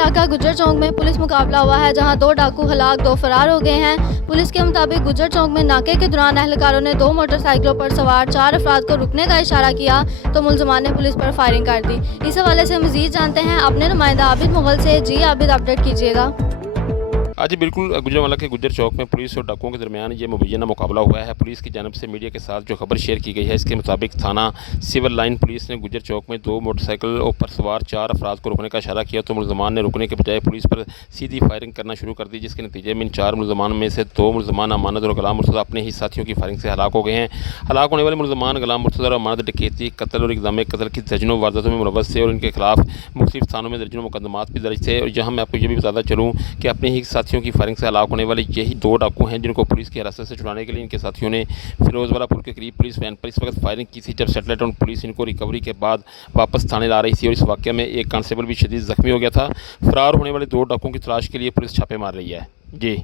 इलाका गुज्जर चौक में पुलिस मुकाबला हुआ है, जहां 2 डाकू हलाक 2 फरार हो गए हैं। पुलिस के मुताबिक गुज्जर चौक में नाके के दौरान अहलकारों ने 2 मोटरसाइकिलों पर सवार 4 अफराद को रुकने का इशारा किया तो मुलजमान ने पुलिस पर फायरिंग कर दी। इस हवाले से मजीद जानते हैं अपने नुमाइंदा आबिद मुगल से। जी आबिद, अपडेट कीजिएगा। आज बिल्कुल गुजरांवाला के गुज्जर चौक में पुलिस और डाकुओं के दरमियान ये मुबैना मुकाबला हुआ है। पुलिस की जानब से मीडिया के साथ जो खबर शेयर की गई है, इसके मुताबिक थाना सिविल लाइन पुलिस ने गुज्जर चौक में 2 मोटरसाइकिल पर सवार 4 अफराद को रुकने का इशारा किया तो मुलजमान ने रुकने के बजाय पुलिस पर सीधी फायरिंग करना शुरू कर दी, जिसके नतीजे में इन 4 मुलजमान में से 2 मुलजमान अमानत और गुलाम मुर्तज़ा अपने ही साथियों की फायरिंग से हलाक हो गए हैं। हलाक होने वाले मुलजमान गुलाम मुर्तज़ा और अमानत डकैती, कत्ल और इक़दाम कत्ल की दर्जनों वारदातों में मुलव्वस थे और इनके खिलाफ मुख्तलिफ थानों में दर्जनों मुकदमात भी दर्ज थे। और यहाँ मैं आपको ये भी बताता चलूँ कि अपने ही साथियों की फायरिंग से हलाक होने वाले यही 2 डाकू हैं जिनको पुलिस की हिरासत से छुड़ाने के लिए इनके साथियों ने फिरोजवाला पुल के करीब पुलिस वैन पर इस वक्त फायरिंग की थी, जब सेटेलाइट टाउन पुलिस इनको रिकवरी के बाद वापस थाने ला रही थी। और इस वाक़े में एक कांस्टेबल भी शदीद ज़ख्मी हो गया था। फरार होने वाले 2 डाकुओं की तलाश के लिए पुलिस छापे मार रही है। जी।